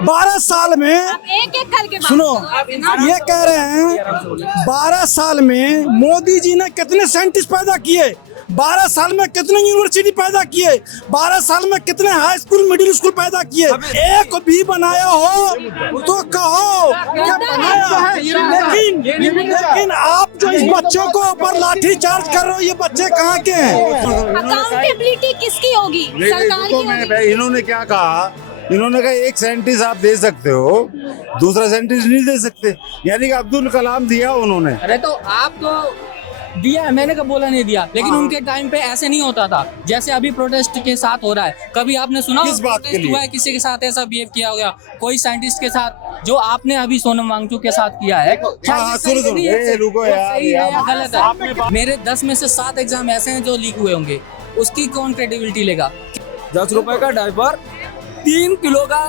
12 साल में एक एक करके सुनो, ये कह रहे हैं 12 साल में मोदी जी ने कितने साइंटिस्ट पैदा किए, 12 साल में कितने यूनिवर्सिटी पैदा किए, 12 साल में कितने हाई स्कूल मिडिल स्कूल पैदा किए, एक भी बनाया हो तो कहो क्या बनाया है। लेकिन आप जो इस बच्चों को ऊपर लाठी चार्ज कर रहे हो, ये बच्चे कहाँ के हैं? अकाउंटेबिलिटी किसकी होगी? सरकार की होगी। इन्होंने क्या कहा, इन्होंने कहा एक साइंटिस्ट आप दे सकते हो, दूसरा साइंटिस्ट नहीं दे सकते, यानी कि अब्दुल कलाम दिया उन्होंने। अरे तो आप तो दिया है, मैंने कब बोला नहीं दिया, लेकिन उनके टाइम पे ऐसे नहीं होता था जैसे अभी प्रोटेस्ट के साथ हो रहा है। कभी आपने सुना किस बात के लिए? हुआ है किसी के साथ ऐसा बिहेव किया होगा कोई साइंटिस्ट के साथ जो आपने अभी सोनम वांगचुक के साथ किया है? रुको सही है या गलत है? मेरे 10 में से 7 एग्जाम ऐसे हैं जो लीक हुए होंगे, उसकी कौन क्रेडिबिलिटी लेगा? 10 रुपए का डायपर 3 किलो का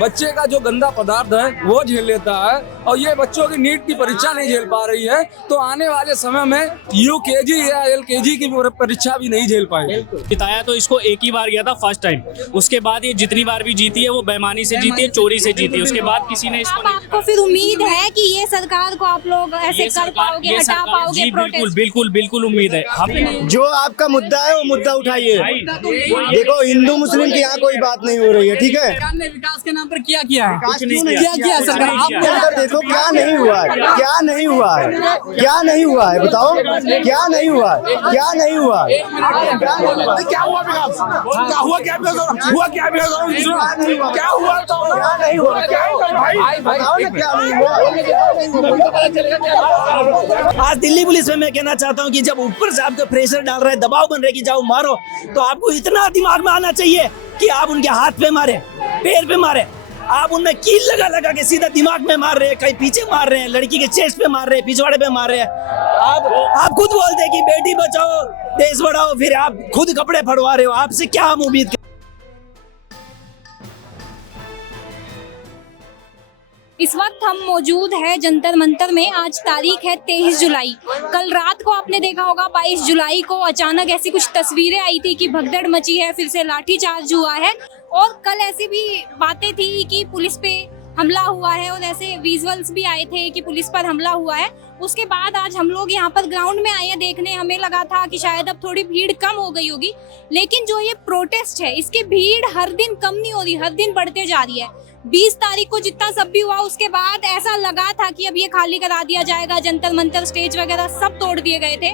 बच्चे का जो गंदा पदार्थ है वो झेल लेता है, और ये बच्चों की नीट की परीक्षा नहीं झेल पा रही है, तो आने वाले समय में यूकेजी या एलकेजी की परीक्षा भी नहीं झेल पाएगी। जिताया तो इसको एक ही बार गया था फर्स्ट टाइम, उसके बाद ये जितनी बार भी जीती है वो बेईमानी से जीती है, चोरी से जीती है, उसके बाद किसी ने इसको नहीं। आपको फिर उम्मीद है कि ये सरकार को आप लोग ऐसे कर पाओगे, हटा पाओगे? बिल्कुल बिल्कुल बिल्कुल उम्मीद है। हम जो आपका मुद्दा है वो मुद्दा उठाइए। देखो, हिंदू मुस्लिम की यहाँ कोई बात नहीं हो रही है, ठीक है? सरकार ने विकास के नाम पर क्या किया है? कुछ नहीं क्या किया सरकार? अंदर देखो क्या नहीं हुआ है, क्या नहीं हुआ है, क्या नहीं हुआ है, बताओ क्या नहीं हुआ है, क्या नहीं हुआ है, क्या हुआ विकास? क्या हुआ? क्या हुआ? क्या क्या हुआ? क्या नहीं हुआ, बताओ ना क्या नहीं हुआ। आज दिल्ली पुलिस में मैं कहना चाहता हूं कि जब ऊपर से आपको प्रेशर डाल रहा है, दबाव बन रहा है कि जाओ मारो, तो आपको इतना दिमाग में आना चाहिए कि आप उनके हाथ पे मारे, पैर पे मारे, आप उनमें कील लगा लगा के सीधा दिमाग में मार रहे हैं, कहीं पीछे मार रहे हैं, लड़की के चेस्ट पे मार रहे हैं, पिछवाड़े पे मार रहे हैं। आप खुद बोलते हैं कि बेटी बचाओ देश बढ़ाओ, फिर आप खुद कपड़े फड़वा रहे हो। आपसे क्या हम उम्मीद करें? इस वक्त हम मौजूद है जंतर मंतर में। आज तारीख है 23 जुलाई। कल रात को आपने देखा होगा 22 जुलाई को अचानक ऐसी कुछ तस्वीरें आई थी कि भगदड़ मची है, फिर से लाठीचार्ज हुआ है, और कल ऐसी भी बातें थी कि पुलिस पे हमला हुआ है, और ऐसे विजुअल्स भी आए थे कि पुलिस पर हमला हुआ है। उसके बाद आज हम लोग यहाँ पर ग्राउंड में आए हैं देखने। हमें लगा था कि शायद अब थोड़ी भीड़ कम हो गई होगी, लेकिन जो ये प्रोटेस्ट है इसकी भीड़ हर दिन कम नहीं हो रही, हर दिन बढ़ते जा रही है। 20 तारीख को जितना सब भी हुआ उसके बाद ऐसा लगा था कि अब ये खाली करा दिया जाएगा, जंतर मंतर स्टेज वगैरह सब तोड़ दिए गए थे,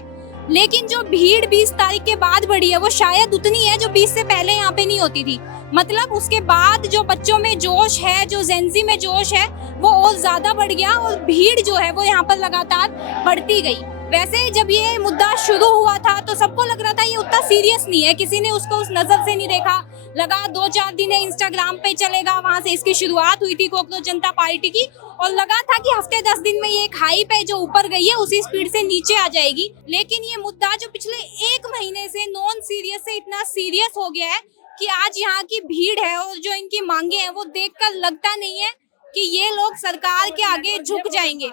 लेकिन जो भीड़ 20 तारीख के बाद बढ़ी है वो शायद उतनी है जो 20 से पहले यहाँ पे नहीं होती थी। मतलब उसके बाद जो बच्चों में जोश है, जो जेंजी में जोश है, वो और ज्यादा बढ़ गया, और भीड़ जो है वो यहाँ पर लगातार बढ़ती गई। वैसे जब ये मुद्दा शुरू हुआ था तो सबको लग रहा था ये उतना सीरियस नहीं है, किसी ने उसको उस नजर से नहीं देखा। लगा 2-4 दिन इंस्टाग्राम पे चलेगा, वहां से इसकी शुरुआत हुई थी कॉकरोच जनता पार्टी की, और लगा था कि हफ्ते 10 दिन में ये एक हाइप है जो ऊपर गई है उसी स्पीड से नीचे आ जाएगी। लेकिन ये मुद्दा जो पिछले 1 महीने से नॉन सीरियस से इतना सीरियस हो गया है कि आज यहाँ की भीड़ है और जो इनकी मांगे हैं वो देखकर लगता नहीं है कि ये लोग सरकार के आगे झुक जाएंगे।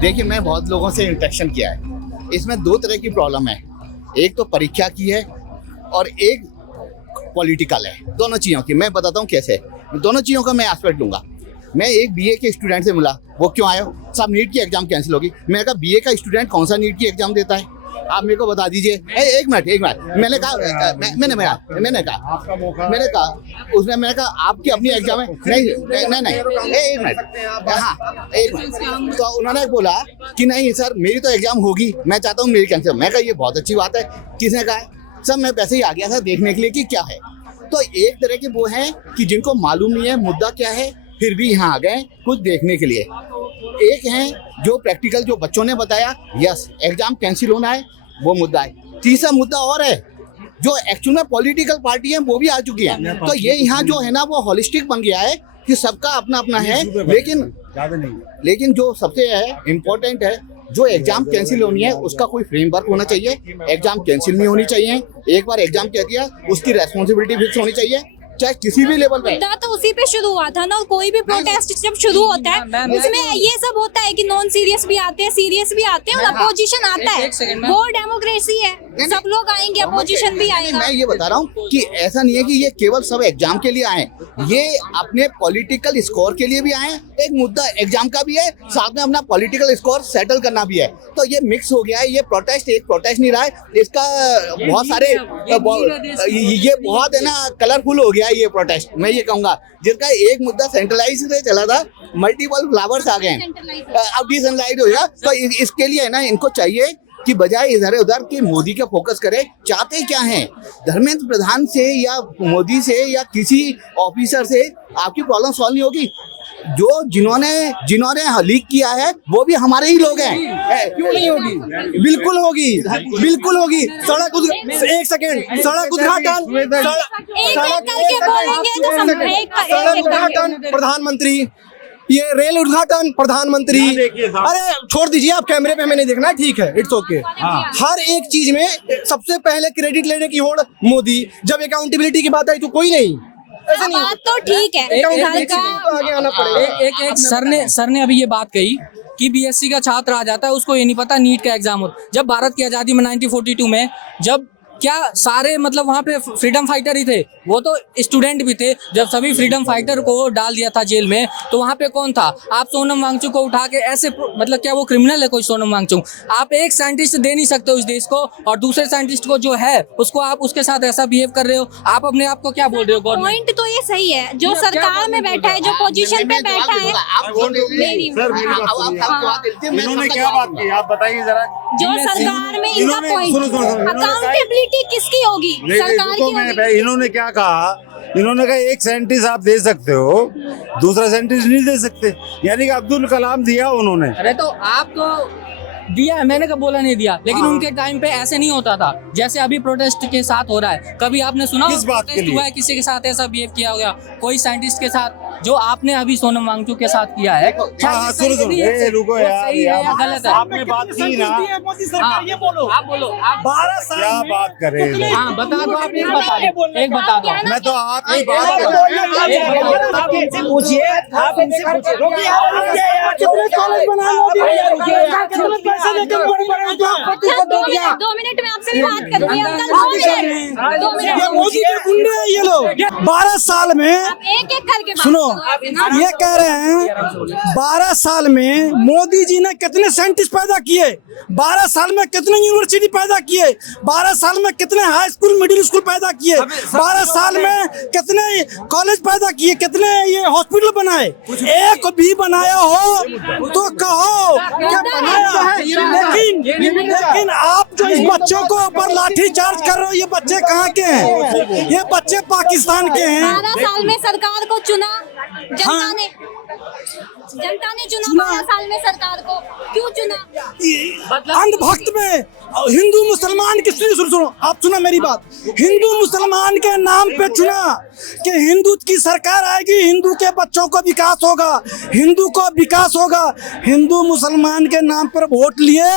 देखिए, मैं बहुत लोगों से इंटरेक्शन किया है, इसमें 2 तरह की प्रॉब्लम है। एक तो परीक्षा की है और एक पॉलिटिकल है। दोनों चीज़ों की मैं बताता हूँ कैसे। दोनों चीज़ों का मैं एस्पेक्ट लूँगा। मैं एक बीए के स्टूडेंट से मिला, वो क्यों आए हो? साहब नीट की एग्जाम कैंसिल होगी। मैंने कहा बीए का स्टूडेंट कौन सा नीट की एग्जाम देता है, आप मेरे को बता दीजिए। एक मिनट मैंने कहा उसने, मैंने कहा आपकी अपनी एग्जाम है? नहीं, एक मिनट, हाँ एक मिनट। तो उन्होंने बोला कि नहीं सर मेरी तो एग्जाम होगी, मैं चाहता हूँ मेरी कैंसिल। मैं कहा ये बहुत अच्छी बात है। किसने कहा? सर मैं वैसे ही आ गया था देखने के लिए कि क्या है। तो एक तरह के वो हैं कि जिनको मालूम नहीं है मुद्दा क्या है, फिर भी यहाँ आ गए कुछ देखने के लिए। एक हैं जो प्रैक्टिकल, जो बच्चों ने बताया यस एग्जाम कैंसिल होना है, वो मुद्दा है। तीसरा मुद्दा और है, जो एक्चुअल में पॉलिटिकल पार्टी है वो भी आ चुकी है। तो ये यहाँ जो है ना वो होलिस्टिक बन गया है कि सबका अपना अपना है, लेकिन जो सबसे इम्पोर्टेंट है, जो एग्जाम कैंसिल होनी है उसका कोई फ्रेमवर्क होना चाहिए। एग्जाम कैंसिल नहीं होनी चाहिए। एक बार एग्जाम कह दिया उसकी रेस्पॉन्सिबिलिटी फिक्स होनी चाहिए। चाहे किसी भी लेवल पे। मुद्दा तो उसी पे शुरू हुआ था ना, और कोई भी प्रोटेस्ट जब शुरू होता है उसमें ये सब होता है कि नॉन सीरियस भी आते हैं, सीरियस भी आते हैं, और अपोजिशन आता है। एक सेकंड में। वो डेमोक्रेसी है, सब लोग आएंगे, अपोजिशन भी आएगा। मैं ये बता रहा हूँ कि ऐसा नहीं है कि ये केवल सब एग्जाम के लिए आए, ये अपने पॉलिटिकल स्कोर के लिए भी आए। एक मुद्दा एग्जाम का भी है, साथ में अपना पॉलिटिकल स्कोर सेटल करना भी है। तो ये मिक्स हो गया है। ये प्रोटेस्ट एक प्रोटेस्ट नहीं रहा है, इसका बहुत सारे ये बहुत है ना कलरफुल हो गया है ये प्रोटेस्ट। मैं ये कहूंगा जिसका एक मुद्दा सेंट्रलाइज से चला था, मल्टीपल फ्लावर्स आ गए, अब डिसेंट्रलाइज हो गया। तो इसके लिए है ना इनको चाहिए कि बजाय इधर उधर के मोदी का फोकस करे। चाहते क्या हैं, धर्मेंद्र प्रधान से या मोदी से या किसी ऑफिसर से आपकी प्रॉब्लम सॉल्व नहीं होगी। जो जिन्होंने लीक किया है वो भी हमारे ही लोग हैं। क्यों नहीं होगी? बिल्कुल होगी, बिल्कुल होगी। एक सेकेंड, सड़क उद्घाटन, सड़क उद्घाटन प्रधानमंत्री, ये रेल उद्घाटन प्रधानमंत्री। अरे छोड़ दीजिए, आप कैमरे पे हमें नहीं देखना है, ठीक है, इट्स ओके। हर एक चीज में सबसे पहले क्रेडिट लेने की होड़ मोदी, जब अकाउंटेबिलिटी की बात आई तो कोई नहीं। ऐसा नहीं बात तो ठीक है, आगे आना पड़ेगा। एक सर ने अभी ये बात कही कि बीएससी का छात्र आ जाता है, उसको ये नहीं पता नीट का एग्जाम होता। जब भारत की आज़ादी में 1942 में जब क्या सारे मतलब वहाँ पे फ्रीडम फाइटर ही थे, वो तो स्टूडेंट भी थे। जब सभी फ्रीडम फाइटर को डाल दिया था जेल में, तो वहाँ पे कौन था? आप सोनम वांगचुक को उठा के ऐसे, मतलब क्या वो क्रिमिनल है कोई सोनम वांगचुक? आप एक साइंटिस्ट दे नहीं सकते उस देश को, और दूसरे साइंटिस्ट को जो है उसको आप उसके साथ ऐसा बिहेव कर रहे हो। आप अपने आप को क्या बोल रहे हो? गवर्नमेंट पॉइंट तो ये सही है, जो सरकार में बैठा है, जो पोजीशन पे बैठा है, इन्होंने क्या बात की आप बताइए जरा। जो सरकार में इनका पॉइंट, अकाउंटेबिलिटी किसकी होगी? सरकार की होगी। इन्होंने क्या कहा? इन्होंने कहा एक साइंटिस्ट आप दे सकते हो, दूसरा साइंटिस्ट नहीं दे सकते। यानी कि अब्दुल कलाम दिया उन्होंने। अरे तो आपको दिया है, मैंने कब बोला नहीं दिया, लेकिन उनके टाइम पे ऐसे नहीं होता था जैसे अभी प्रोटेस्ट के साथ हो रहा है। कभी आपने सुना किस बात के लिए? हुआ है किसी के साथ ऐसा बिहेव किया होगा कोई साइंटिस्ट के साथ, जो आपने अभी सोनम वांगचुक के साथ किया है? सुनो रुको यार, सही है या गलत है? आपने बात की ना, मोदी सरकार, ये बोलो, आप बोलो, आप 12 साल क्या में बात कर रहे हैं? हाँ बता दो, आप एक बता दो। मैं तो आपकी बात कर आप इनसे पूछिए, आप इनसे पूछिए। कितने कॉलेज बनाए मोदी ने? कितने पैसे लेकर बड़े-बड़े उद्योगपति को दे दिया? 2 मिनट में आपसे भी बात करूंगी अंकल, 2 मिनट। ये मोदी के गुंडे हैं ये लोग। 12 साल में एक एक करके बात सुनो, करो। ये कह रहे हैं 12 साल में मोदी जी ने कितने साइंटिस्ट पैदा किए, 12 साल में कितने यूनिवर्सिटी पैदा किए, 12 साल में कितने हाई स्कूल मिडिल स्कूल पैदा किए, 12 साल में कितने कॉलेज पैदा किए, कितने ये हॉस्पिटल बनाए। एक भी बनाया हो तो कहो क्या बनाया है। लेकिन आप जो इस बच्चों को ऊपर लाठी चार्ज कर रहे हो, ये बच्चे कहाँ के हैं? ये बच्चे पाकिस्तान के हैं। 12 साल में सरकार को चुना जनता ने, जनता ने चुना 12 साल में सरकार को। क्यों चुना? अंधभक्त में हिंदू मुसलमान की सुनो, आप सुना मेरी बात। हिंदू मुसलमान के नाम पे चुना कि हिंदू की सरकार आएगी, हिंदू के बच्चों को विकास होगा, हिंदू को विकास होगा। हिंदू मुसलमान के नाम पर वोट लिए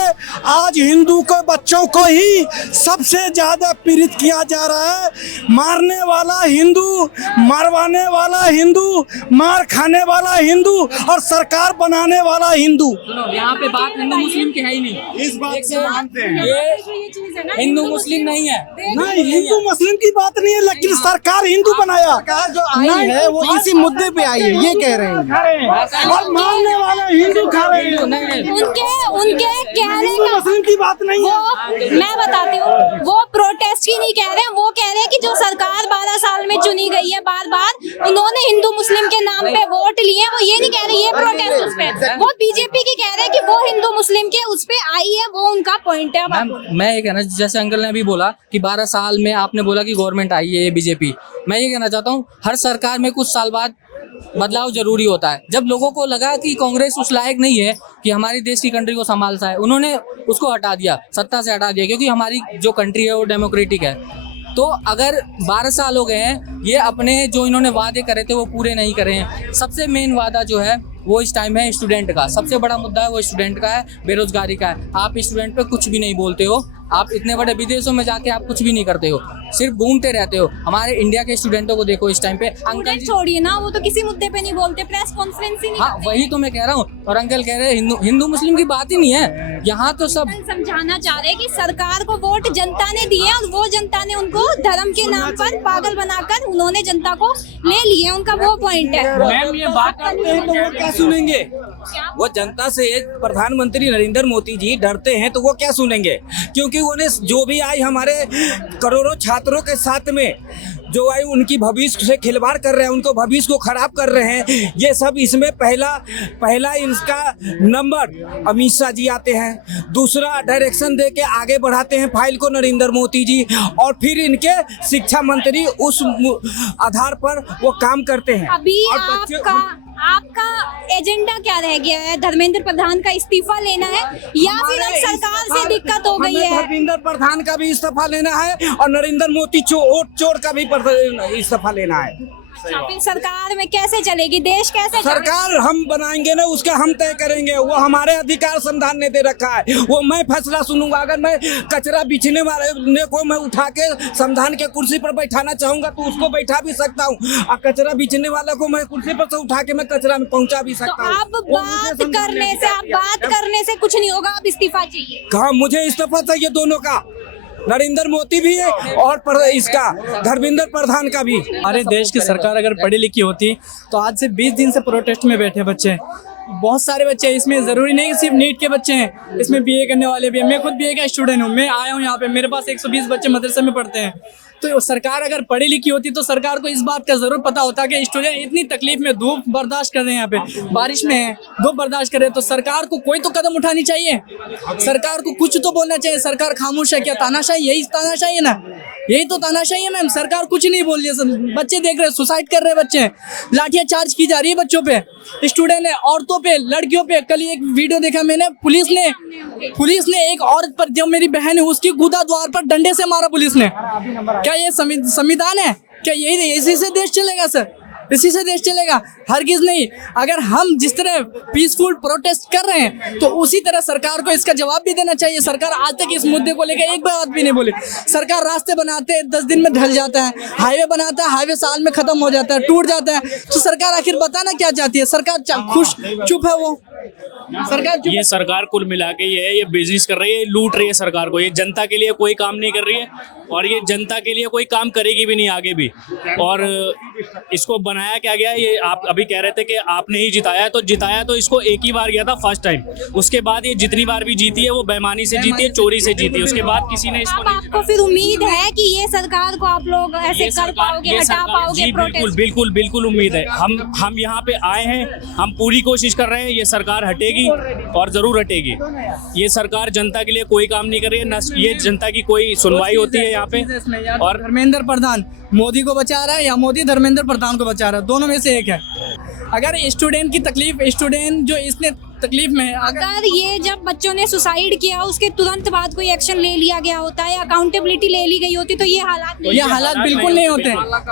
आज हिंदू के बच्चों को ही सबसे ज्यादा पीड़ित किया जा रहा है। मारने वाला हिंदू, मरवाने वाला हिंदू, मार खाने वाला हिंदू और सरकार बनाने वाला हिंदू। सुनो, यहाँ पे बात हिंदू मुस्लिम की है ही नहीं। इस बात से मानते हैं। ये हिंदू मुस्लिम नहीं है। नहीं, हिंदू मुस्लिम की बात नहीं है, लेकिन सरकार हिंदू बनाया। सरकार जो आई है वो इसी मुद्दे पे आई है, ये कह रहे हैं। और मारने वाला हिंदू खा रहे हैं। उनके कहने हिंदू का मुस्लिम की बात नहीं है। वो मैं बताती हूँ, वो प्रोटेस्ट ही नहीं कह रहे हैं, वो कह रहे हैं कि जो सरकार 12 साल में चुनी गई है, बार बार उन्होंने हिंदू मुस्लिम के नाम पे वोट लिए, वो ये नहीं कह रहे ये प्रोटेस्ट उस पे। वो बीजेपी की कह रहे हैं कि वो हिंदू मुस्लिम के उस पे आई है, वो उनका पॉइंट है। मैं ये कहना, जैसे अंकल ने अभी बोला कि 12 साल में आपने बोला कि गवर्नमेंट आई है बीजेपी, मैं ये कहना चाहता हूँ हर सरकार में कुछ साल बाद बदलाव जरूरी होता है। जब लोगों को लगा कि कांग्रेस उस लायक नहीं है कि हमारी देश की कंट्री को संभाल पाए, उन्होंने उसको हटा दिया, सत्ता से हटा दिया, क्योंकि हमारी जो कंट्री है वो डेमोक्रेटिक है। तो अगर 12 साल हो गए हैं, ये अपने जो इन्होंने वादे करे थे वो पूरे नहीं करे हैं। सबसे मेन वादा जो है वो इस टाइम है स्टूडेंट का, सबसे बड़ा मुद्दा है वो स्टूडेंट का है, बेरोजगारी का है। आप स्टूडेंट पे कुछ भी नहीं बोलते हो, आप इतने बड़े विदेशों में जाके आप कुछ भी नहीं करते हो। सिर्फ घूमते रहते हो। हमारे इंडिया के स्टूडेंटों को देखो इस टाइम पे, अंकल जी छोड़िए ना, वो तो किसी मुद्दे पे नहीं बोलते, प्रेस कॉन्फ्रेंस ही नहीं हाँ करते। वही तो मैं कह रहा हूँ। और अंकल कह रहे हैं हिंदू मुस्लिम की बात ही नहीं है, यहाँ तो सब समझाना चाह रहे हैं कि सरकार को वोट जनता ने दिए और वो जनता ने उनको धर्म के नाम पर पागल बनाकर उन्होंने जनता को ले लिए, उनका वो पॉइंट है। मैम ये बात करते हैं तो वो क्या सुनेंगे? वो जनता से प्रधानमंत्री नरेंद्र मोदी जी डरते हैं तो वो क्या सुनेंगे? क्योंकि उन्हें जो भी आई हमारे करोड़ों छात्रों के साथ में जो आई उनकी भविष्य से खिलवाड़ कर रहे हैं, उनको भविष्य को खराब कर रहे हैं। ये सब इसमें पहला इसका नंबर अमित शाह जी आते हैं, दूसरा डायरेक्शन दे के आगे बढ़ाते हैं फाइल को नरेंद्र मोदी जी, और फिर इनके शिक्षा मंत्री उस आधार पर वो काम करते हैं। अभी और बच्चे आपका एजेंडा क्या रह गया है? धर्मेंद्र प्रधान का इस्तीफा लेना है या फिर अब सरकार से दिक्कत हो गई है? धर्मेंद्र प्रधान का भी इस्तीफा लेना है और नरेंद्र मोदी चोर का भी इस्तीफा लेना है। फिर सरकार में कैसे चलेगी, देश कैसे सरकार हम बनाएंगे ना, उसका हम तय करेंगे। वो हमारे अधिकार संविधान ने दे रखा है, वो मैं फैसला सुनूंगा। अगर मैं कचरा बिछने वाले को मैं उठा के संविधान के कुर्सी पर बैठाना चाहूंगा तो उसको बैठा भी सकता हूँ, और कचरा बिछने वाले को मैं कुर्सी पर से उठा के मैं कचरा में पहुंचा भी सकता हूँ। अब बात करने से कुछ नहीं होगा, अब इस्तीफा चाहिए। कहा मुझे इस्तीफा चाहिए दोनों का, नरेंद्र मोदी भी है और इसका धर्मेंद्र प्रधान का भी। हमारे देश की सरकार अगर पढ़ी लिखी होती तो आज से 20 दिन से प्रोटेस्ट में बैठे बच्चे, बहुत सारे बच्चे हैं इसमें, ज़रूरी नहीं कि सिर्फ नीट के बच्चे हैं, इसमें बीए करने वाले भी हैं। मैं खुद बीए का स्टूडेंट हूँ, मैं आया हूँ यहाँ पे, मेरे पास 120 बच्चे मदरसे में पढ़ते हैं। तो सरकार अगर पढ़ी लिखी होती तो सरकार को इस बात का जरूर पता होता कि स्टूडेंट इतनी तकलीफ में धूप बर्दाश्त कर रहे हैं, यहाँ पे बारिश में है, धूप बर्दाश्त कर रहे हैं, तो सरकार को कोई तो कदम उठानी चाहिए, सरकार को कुछ तो बोलना चाहिए। सरकार खामोश है क्या? तानाशाही, यही तानाशाही है ना, यही तो तानाशाही है मैम। सरकार कुछ नहीं बोल रही है, बच्चे देख रहे हैं सुसाइड कर रहे हैं, बच्चे लाठियां चार्ज की जा रही है बच्चों पे, स्टूडेंट है, औरतों पे, लड़कियों पे। कल एक वीडियो देखा मैंने, पुलिस ने एक औरत पर, जो मेरी बहन है उसकी गुदा द्वार पर डंडे से मारा पुलिस ने। क्या ये संविधान है? क्या यही इसी से देश चलेगा सर? इसी से देश चलेगा? हरगिज नहीं। अगर हम जिस तरह पीसफुल प्रोटेस्ट कर रहे हैं तो उसी तरह सरकार को इसका जवाब भी देना चाहिए। सरकार आज तक इस मुद्दे को लेकर एक बात भी नहीं बोली। सरकार रास्ते बनाते हैं 10 दिन में ढल जाता है, हाईवे बनाता है, हाईवे साल में खत्म हो जाता है, टूट जाता है। तो सरकार आखिर बताना क्या चाहती है? सरकार खुश चुप है, वो सरकार ये सरकार कुल मिला के ये बिजनेस कर रही है, लूट रही है सरकार को। ये जनता के लिए कोई काम नहीं कर रही है और ये जनता के लिए कोई काम करेगी भी नहीं आगे भी। और इसको बनाया क्या गया, ये आप अभी कह रहे थे कि आपने ही जिताया, तो जिताया तो इसको एक ही बार गया था फर्स्ट टाइम। उसके बाद ये जितनी बार भी जीती है वो बेईमानी से जीती है, चोरी से जीती है। उसके बाद किसी ने इसको नहीं आपको फिर उम्मीद है कि ये सरकार को आप लोग ऐसे कर पाओगे, हटा पाओगे? बिल्कुल उम्मीद है। हम यहाँ पे आए हैं, हम पूरी कोशिश कर रहे हैं, ये सरकार हटेगी और जरूर हटेगी। ये सरकार जनता के लिए कोई काम नहीं कर रही है, न ये जनता की कोई सुनवाई होती है यहाँ पे। और धर्मेंद्र प्रधान मोदी को बचा रहा है या मोदी धर्मेंद्र प्रधान को बचा रहा है, दोनों में से एक है। अगर स्टूडेंट की तकलीफ, स्टूडेंट जो इसने तकलीफ में है, अगर ये जब बच्चों ने सुसाइड किया उसके तुरंत बाद कोई एक्शन ले लिया गया होता है, अकाउंटेबिलिटी ले ली गई होती तो ये हालात बिल्कुल नहीं होते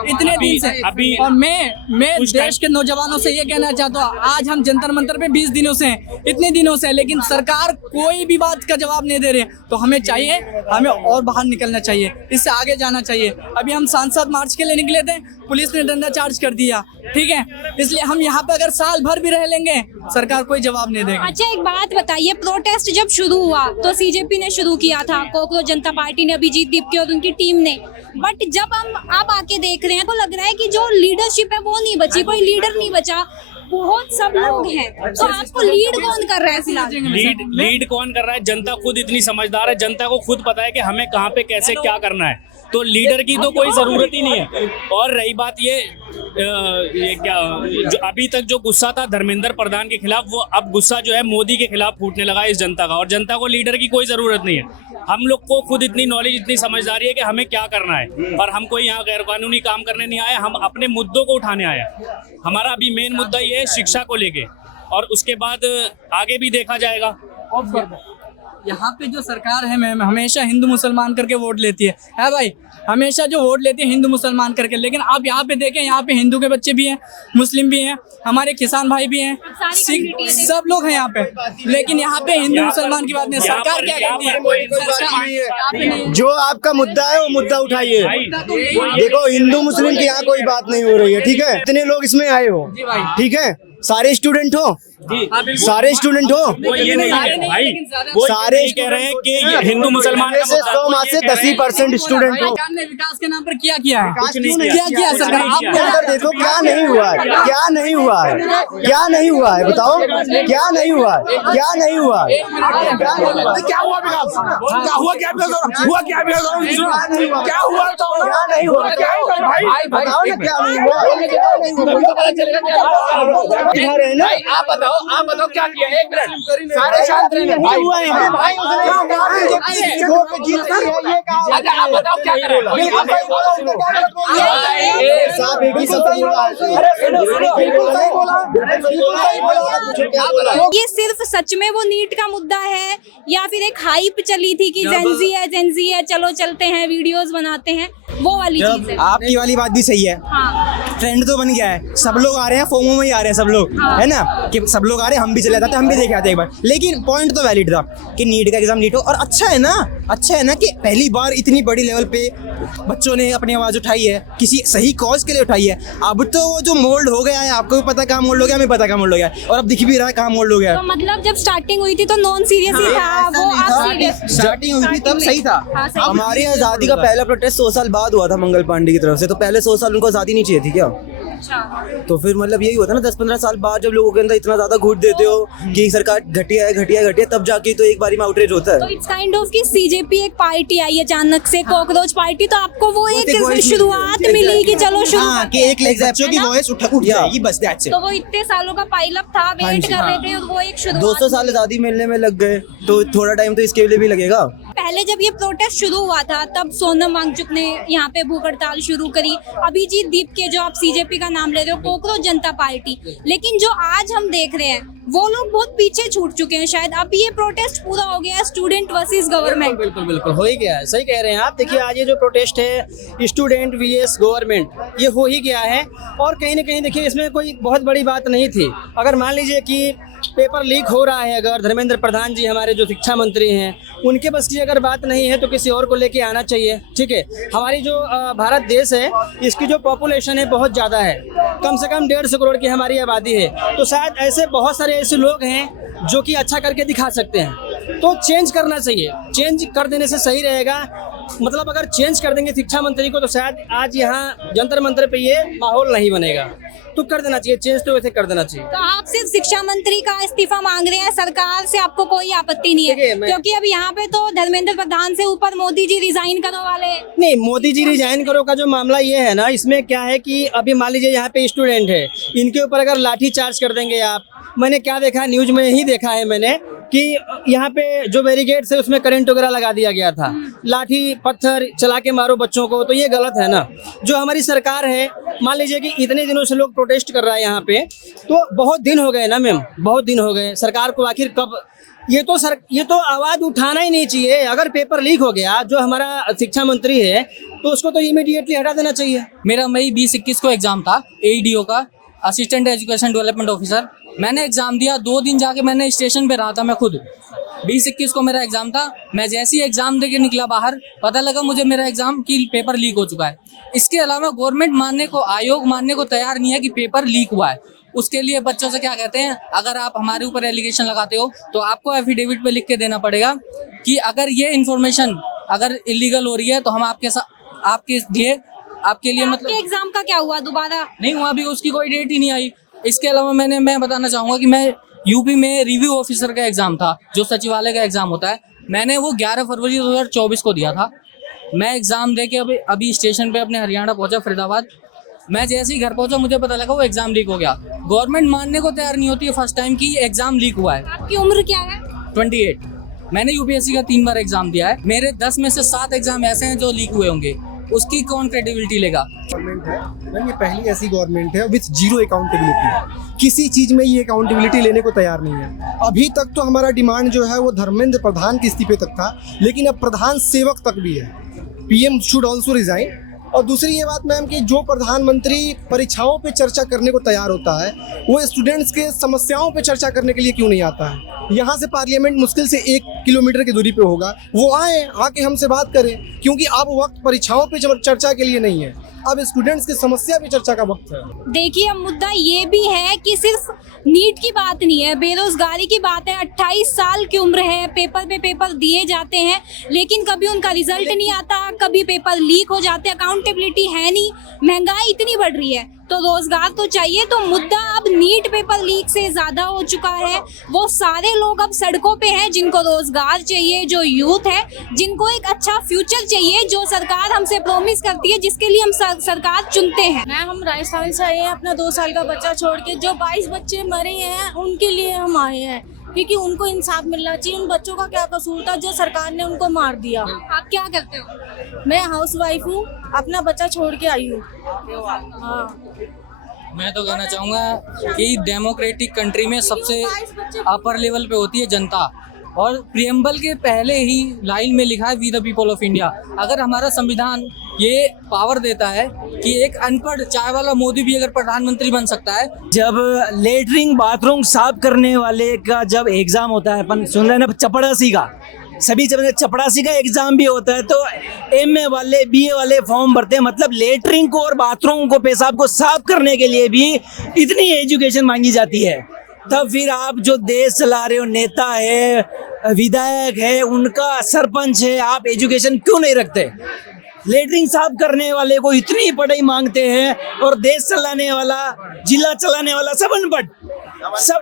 इतने दिन से। और मैं देश के नौजवानों से ये कहना चाहता हूँ, आज हम जंतर मंतर पे 20 दिनों से हैं, इतने दिनों से, लेकिन सरकार कोई भी बात का जवाब नहीं दे रही। तो हमें चाहिए, हमें और बाहर निकलना चाहिए, इससे आगे जाना चाहिए। अभी हम सांसद मार्च के लिए निकले थे, पुलिस ने डंडा चार्ज कर दिया, ठीक है, इसलिए हम यहाँ पे अगर साल भर भी रह लेंगे सरकार कोई जवाब नहीं देगी। अच्छा एक बात बताइए, प्रोटेस्ट जब शुरू हुआ तो सीजेपी ने शुरू किया था, कोकरोच जनता पार्टी ने, अभिजीत दीपके और उनकी टीम ने, बट जब हम अब आके देख रहे हैं तो लग रहा है कि जो लीडरशिप है वो नहीं बची, कोई लीडर नहीं बचा, बहुत सब लोग हैं। तो आपको लीड कौन कर रहा है फिलहाल? लीड कौन कर रहा है? जनता खुद इतनी समझदार है, जनता को खुद पता है कि हमें कहाँ पे कैसे क्या करना है, तो लीडर की तो कोई जरूरत ही नहीं है। और रही बात ये क्या, जो अभी तक जो गुस्सा था धर्मेंद्र प्रधान के खिलाफ, वो अब गुस्सा जो है मोदी के खिलाफ फूटने लगा है इस जनता का। और जनता को लीडर की कोई जरूरत नहीं है। हम लोग को खुद इतनी नॉलेज, इतनी समझदारी है कि हमें क्या करना है, और हम कोई यहाँ गैर कानूनी काम करने नहीं आए, हम अपने मुद्दों को उठाने आए। हमारा अभी मेन मुद्दा ये है शिक्षा को लेके, और उसके बाद आगे भी देखा जाएगा। यहाँ पे जो सरकार है मैम हमेशा हिंदू मुसलमान करके वोट लेती है भाई, हमेशा जो वोट लेती है हिंदू मुसलमान करके। लेकिन आप यहाँ पे देखें, यहाँ पे हिंदू के बच्चे भी हैं, मुस्लिम भी हैं, हमारे किसान भाई भी हैं, सिख, सब लोग हैं यहाँ पे। लेकिन यहाँ पे हिंदू मुसलमान की बात नहीं, सरकार क्या कहती है? जो आपका मुद्दा है वो मुद्दा उठाइए। देखो हिंदू मुस्लिम की यहाँ कोई बात नहीं हो रही है, ठीक है। इतने लोग इसमें आए हो, ठीक है, सारे स्टूडेंट हो, सारे स्टूडेंट हो, वो ये नहीं है भाई, वो सारे ये कह रहे हैं कि हिंदू मुसलमान का से 100 में से 10% स्टूडेंट हो। सरकार ने विकास के नाम पर क्या किया है? कुछ नहीं क्या किया सरकार? आप अंदर देखो क्या नहीं हुआ है, क्या नहीं हुआ है, क्या नहीं हुआ है, बताओ क्या नहीं हुआ है, क्या नहीं हुआ है, क्या हुआ विकास? क्या हुआ? क्या हुआ? क्या क्या हुआ? तो क्या नहीं हुआ, भाई बताओ ना क्या नहीं हुआ। दिखा रहे हैं ना, आप बताओ क्या किया? एक मिनट, सारे शांत रहना नहीं हुआ है भाई, अच्छा, आप बताओ क्या कर रहे साहब एक ही शब्द बोला। ये सिर्फ सच में वो नीट का मुद्दा है या फिर एक हाइप चली थी कि जेंजी है चलो चलते हैं वीडियोस बनाते हैं, वो वाली चीज है? आपकी वाली बात भी सही है, हाँ। ट्रेंड तो बन गया है, सब लोग आ रहे हैं, फोमो में ही आ रहे हैं सब लोग, है ना, कि सब लोग आ रहे हैं, हम भी चले जाते, हम भी देखे आते एक बार। लेकिन पॉइंट तो वैलिड था कि नीट का एग्जाम नीट हो, और अच्छा है ना कि पहली बार इतनी बड़ी लेवल पे बच्चों ने अपनी आवाज उठाई है, किसी सही कॉज के लिए उठाई है। अब तो वो जो मोल्ड हो गया है, आपको भी पता कहाँ मोल्ड हो गया, हमें पता कहाँ मोल्ड हो गया, और अब दिख भी रहा है कहाँ मोल्ड हो गया। तो मतलब जब स्टार्टिंग हुई थी तो नॉन सीरियस ही था वो, आप सीरियस? स्टार्टिंग हुई थी तब सही था। हाँ, सही। हमारी आज़ादी का पहला प्रोटेस्ट 100 साल बाद हुआ था मंगल पांडे की तरफ से, तो पहले 100 साल उनको आज़ादी नहीं चाहिए थी क्या? अच्छा। तो फिर मतलब यही होता है ना, 10-15 साल बाद जब लोगों के अंदर इतना ज्यादा घूट देते हो कि सरकार घटिया है, तब जाके तो एक बारी में आउटरीच होता तो है। इट्स काइंड ऑफ कि सीजेपी एक पार्टी आई अचानक से, कॉकरोच पार्टी, तो आपको वो एक शुरुआत मिली कि चलो शुरू हाँ, करते कि हैं, एक बच्चों की वॉइस उठ जाएगी, बस दैट्स इट। तो वो इतने सालों का पाइलअप था, वेट कर रहे थे, वो एक शुरुआत। 200 साल आजादी मिलने में लग गए, तो थोड़ा टाइम तो इसके लिए भी लगेगा। पहले जब ये प्रोटेस्ट शुरू हुआ था तब सोनम वांगचुक ने यहाँ पे भूख हड़ताल शुरू करी, अभिजीत दीप के जो आप सीजेपी का नाम ले रहे हो, कॉकरोच जनता पार्टी। लेकिन जो आज हम देख रहे हैं वो लोग बहुत पीछे छूट चुके हैं शायद। अब ये प्रोटेस्ट पूरा हो गया है, स्टूडेंट वर्सेस गवर्नमेंट। बिल्कुल हो ही गया है, सही कह रहे हैं आप। देखिए आज ये जो प्रोटेस्ट है स्टूडेंट वीएस गवर्नमेंट, ये हो ही गया है। और कहीं ना कहीं देखिए इसमें कोई बहुत बड़ी बात नहीं थी। अगर मान लीजिए कि पेपर लीक हो रहा है, अगर धर्मेंद्र प्रधान जी हमारे जो शिक्षा मंत्री हैं उनके बस की अगर बात नहीं है तो किसी और को लेके आना चाहिए, ठीक है। हमारी जो भारत देश है इसकी जो पॉपुलेशन है बहुत ज़्यादा है, कम से कम 150 करोड़ की हमारी आबादी है। तो शायद ऐसे बहुत सारे ऐसे लोग हैं जो कि अच्छा करके दिखा सकते हैं, तो चेंज करना चाहिए। चेंज कर देने से सही रहेगा। मतलब अगर चेंज कर देंगे शिक्षा मंत्री को तो शायद आज यहाँ जंतर मंतर पे ये माहौल नहीं बनेगा। तो कर देना चाहिए चेंज, तो वैसे कर देना चाहिए। तो आप सिर्फ शिक्षा मंत्री का इस्तीफा मांग रहे हैं, सरकार से आपको कोई आपत्ति नहीं है? क्योंकि अब यहाँ पे तो धर्मेंद्र प्रधान से ऊपर मोदी जी रिजाइन करो वाले। नहीं, मोदी जी रिजाइन करो का जो मामला ये है ना, इसमें क्या है कि अभी मान लीजिए यहाँ पे स्टूडेंट है, इनके ऊपर अगर लाठी चार्ज कर देंगे आप, मैंने क्या देखा न्यूज में ही देखा है मैंने कि यहाँ पे जो बैरिकेड्स है उसमें करंट वगैरह लगा दिया गया था, लाठी पत्थर चला के मारो बच्चों को, तो ये गलत है ना। जो हमारी सरकार है, मान लीजिए कि इतने दिनों से लोग प्रोटेस्ट कर रहा है यहाँ पे, तो बहुत दिन हो गए ना मैम, बहुत दिन हो गए। सरकार को आखिर कब ये तो आवाज़ उठाना ही नहीं चाहिए। अगर पेपर लीक हो गया, जो हमारा शिक्षा मंत्री है, तो उसको तो इमीडिएटली हटा देना चाहिए। मेरा मई 2021 को एग्जाम था AEDO का, असिस्टेंट एजुकेशन डेवलपमेंट ऑफिसर। मैंने एग्जाम दिया, 2 दिन जाके मैंने स्टेशन पे रहा था मैं खुद। 2021 को मेरा एग्जाम था। मैं जैसे ही एग्जाम देके निकला बाहर, पता लगा मुझे मेरा एग्जाम की पेपर लीक हो चुका है। इसके अलावा गवर्नमेंट मानने को, आयोग मानने को तैयार नहीं है कि पेपर लीक हुआ है। उसके लिए बच्चों से क्या कहते हैं, अगर आप हमारे ऊपर एलिगेशन लगाते हो तो आपको एफिडेविट पे लिख के देना पड़ेगा कि अगर ये इन्फॉर्मेशन अगर इलीगल हो रही है तो हम आपके लिए मतलब। एग्जाम का क्या हुआ? दोबारा नहीं हुआ, अभी उसकी कोई डेट ही नहीं आई। इसके अलावा मैं बताना चाहूँगा कि मैं यूपी में रिव्यू ऑफिसर का एग्जाम था, जो सचिवालय का एग्जाम होता है, मैंने वो 11 फरवरी 2024 को दिया था। मैं एग्जाम दे के अभी स्टेशन पे अपने हरियाणा पहुंचा, फरीदाबाद। मैं जैसे ही घर पहुंचा मुझे पता लगा वो एग्जाम लीक हो गया। गवर्नमेंट मानने को तैयार नहीं होती है फर्स्ट टाइम कि एग्जाम लीक हुआ है। आपकी उम्र क्या है? 28। मैंने यूपीएससी का 3 बार एग्जाम दिया है। मेरे 10 में से 7 एग्जाम ऐसे हैं जो लीक हुए होंगे। उसकी कौन क्रेडिबिलिटी लेगा? गवर्नमेंट है मैम, ये पहली ऐसी गवर्नमेंट है विथ जीरो अकाउंटेबिलिटी। किसी चीज में ये अकाउंटेबिलिटी लेने को तैयार नहीं है। अभी तक तो हमारा डिमांड जो है वो धर्मेंद्र प्रधान के इस्तीफे तक था, लेकिन अब प्रधान सेवक तक भी है। PM should also resign. और दूसरी ये बात मैम कि जो प्रधानमंत्री परीक्षाओं पे चर्चा करने को तैयार होता है, वो स्टूडेंट्स के समस्याओं पे चर्चा करने के लिए क्यों नहीं आता है? यहाँ से पार्लियामेंट मुश्किल से 1 किलोमीटर की दूरी पे होगा, वो आए, आके हमसे बात करें, क्योंकि अब वक्त परीक्षाओं पे चर्चा के लिए नहीं है, अब स्टूडेंट्स की समस्या पे चर्चा का वक्त है। देखिए, अब मुद्दा ये भी है कि सिर्फ नीट की बात नहीं है, बेरोजगारी की बात है। 28 साल की उम्र है, पेपर पे पेपर दिए जाते हैं, लेकिन कभी उनका रिजल्ट नहीं आता, कभी पेपर लीक हो जाते हैं, अकाउंटेबिलिटी है नहीं, महंगाई इतनी बढ़ रही है, तो रोजगार तो चाहिए। तो मुद्दा अब नीट पेपर लीक से ज्यादा हो चुका है। वो सारे लोग अब सड़कों पे हैं जिनको रोजगार चाहिए, जो यूथ है, जिनको एक अच्छा फ्यूचर चाहिए, जो सरकार हमसे प्रॉमिस करती है, जिसके लिए हम सरकार चुनते हैं। मैम, हम राजस्थान से आए हैं अपना 2 साल का बच्चा छोड़ के। जो 22 बच्चे मरे हैं उनके लिए हम आए हैं, क्योंकि उनको इंसाफ मिलना चाहिए। उन बच्चों का क्या कसूर था जो सरकार ने उनको मार दिया। आप क्या करते हो? मैं हाउस वाइफ हूँ, अपना बच्चा छोड़ के आई हूँ। हाँ, मैं तो कहना चाहूँगा कि डेमोक्रेटिक कंट्री में सबसे अपर लेवल पे होती है जनता, और प्रियम्बल के पहले ही लाइन में लिखा है we the people of India. अगर हमारा संविधान ये पावर देता है कि एक अनपढ़ चाय वाला मोदी भी अगर प्रधानमंत्री बन सकता है। जब लेटरिंग बाथरूम साफ करने वाले का जब एग्जाम होता है, अपन सुन रहे हैं ना, चपड़ासी का, सभी चपड़ासी का एग्जाम भी होता है, तो एमए वाले बीए वाले फॉर्म भरते हैं। मतलब लेटरिंग को और बाथरूम को, पेशाब को साफ करने के लिए भी इतनी एजुकेशन मांगी जाती है। तब फिर आप जो देश चला रहे हो, नेता है, विधायक है, उनका सरपंच है, आप एजुकेशन क्यों नहीं रखते? लेटरिंग साफ करने वाले को इतनी पढ़ाई मांगते हैं, और देश चलाने वाला, जिला चलाने वाला सब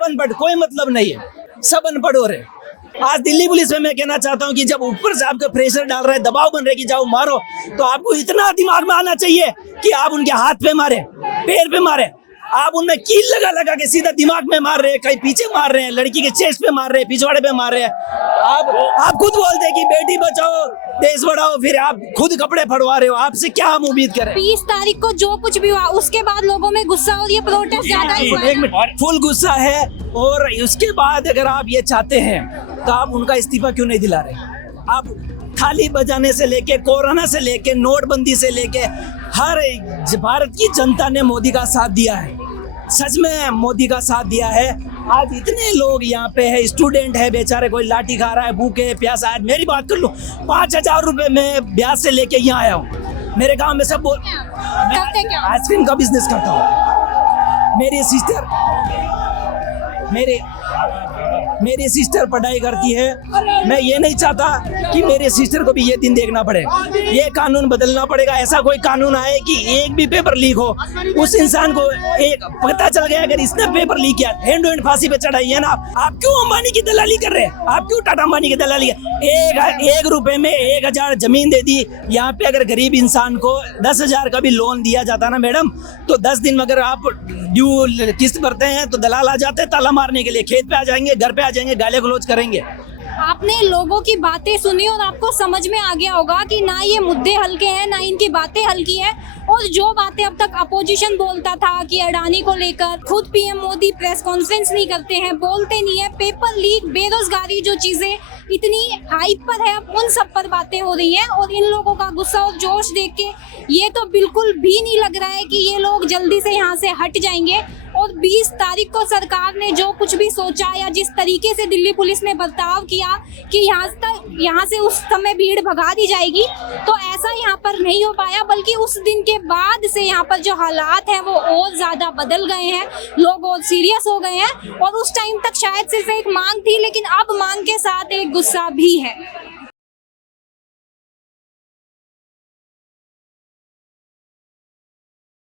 अनपढ़, कोई मतलब नहीं है, सब अनपढ़ हो रहे। आज दिल्ली पुलिस में मैं कहना चाहता हूं कि जब ऊपर से आपका प्रेशर डाल रहा है, दबाव बन रहा है कि जाओ मारो, तो आपको इतना दिमाग में आना चाहिए कि आप उनके हाथ पे मारे, पैर पे मारे, आप उनमें कील लगा के सीधा दिमाग में मार रहे हैं, कहीं पीछे मार रहे हैं, लड़की के चेस्ट पे मार रहे हैं, पिछवाड़े पे मार रहे हैं। आप खुद बोलते हैं कि बेटी बचाओ देश बढ़ाओ, फिर आप खुद कपड़े फड़वा रहे हो। आपसे क्या हम उम्मीद करें? 20 तारीख को जो कुछ भी हुआ, उसके बाद लोगों में गुस्सा और ये प्रोटेस्ट ज्यादा ही हुआ है। फुल गुस्सा है, और उसके बाद अगर आप ये चाहते हैं तो आप उनका इस्तीफा क्यों नहीं दिला रहे? आप थाली बजाने से लेके, कोरोना से लेके, नोटबंदी से लेके, हर भारत की जनता ने मोदी का साथ दिया है, सच में मोदी का साथ दिया है। आज इतने लोग यहाँ पे है, स्टूडेंट है बेचारे, कोई लाठी खा रहा है, भूखे प्यासा। आज मेरी बात कर लो, 5000 रुपए में ब्याज से लेके यहाँ आया हूँ। मेरे गांव में सब आइसक्रीम का बिजनेस करता हूँ। मेरी सिस्टर पढ़ाई करती है। मैं ये नहीं चाहता कि मेरे सिस्टर को भी ये दिन देखना पड़े। ये कानून बदलना पड़ेगा। ऐसा कोई कानून आए कि एक भी पेपर लीक हो, उस इंसान को एक पता चल गया अगर इसने पेपर लीक किया, हैंड टू हैंड फांसी पे चढ़ाई है ना। आप क्यों अंबानी की दलाली कर रहे हैं? आप क्यों टाटा अंबानी की दलाली? 1 रुपए में 1000 जमीन दे दी। यहाँ पे अगर गरीब इंसान को 10,000 का भी लोन दिया जाता ना मैडम, तो 10 दिन में अगर आप ड्यू किस्त भरते हैं तो दलाल आ जाते हैं ताला मारने के लिए, खेत पे आ जाएंगे, घर पे आ जाएंगे, गाली गलौज करेंगे। आपने लोगों की बातें सुनी और आपको समझ में आ गया होगा कि ना ये मुद्दे हल्के हैं, ना इनकी बातें हल्की है। और जो बातें अब तक अपोजिशन बोलता था कि अडानी को लेकर, खुद पीएम मोदी प्रेस कॉन्फ्रेंस नहीं करते हैं, बोलते नहीं है, पेपर लीक, बेरोजगारी, जो चीजें इतनी हाइप पर है, अब उन सब पर बातें हो रही हैं। और इन लोगों का गुस्सा और जोश देख के ये तो बिल्कुल भी नहीं लग रहा है कि ये लोग जल्दी से यहाँ से हट जाएंगे। और 20 तारीख को सरकार ने जो कुछ भी सोचा या जिस तरीके से दिल्ली पुलिस ने बर्ताव किया कि यहाँ से उस समय भीड़ भगा दी जाएगी, तो ऐसा यहाँ पर नहीं हो पाया। बल्कि उस दिन के बाद से यहाँ पर जो हालात हैं वो और ज़्यादा बदल गए हैं, लोग और सीरियस हो गए हैं। और उस टाइम तक शायद सिर्फ एक मांग थी, लेकिन अब मांग के साथ एक गुस्सा भी है।